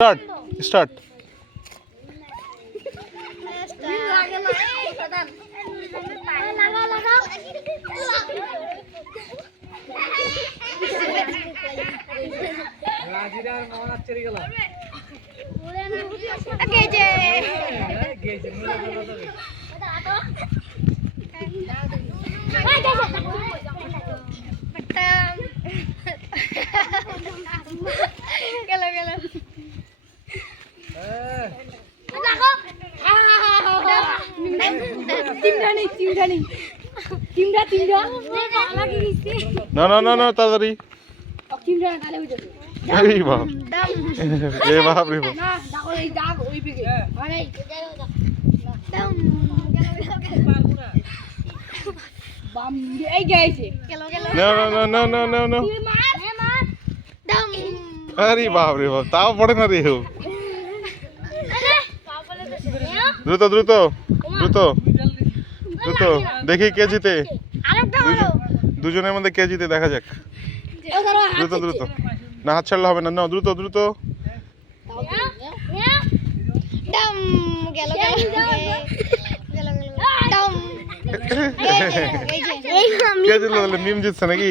Start start রাজিরার মন না না না না তাড়াতাড়ি হয়ে এই বাপ দাম এ বাপ রে বাপ না দাগ ওই দাগ ওই দিকে মানে দাম পারব না বাম এই গেছে গেল গেল না না না না না না না আরে বাপ রে বাপ তাও পড়ে না রে। দ্রুত দ্রুত দ্রুত দ্রুত দেখি কে জিতে দুজনের মধ্যে কে জিতে দেখা যাক দ্রুত দ্রুত না হাত ছাড়লে হবে না না দ্রুত দ্রুত কে জিতলো তাহলে মিম জিতছে নাকি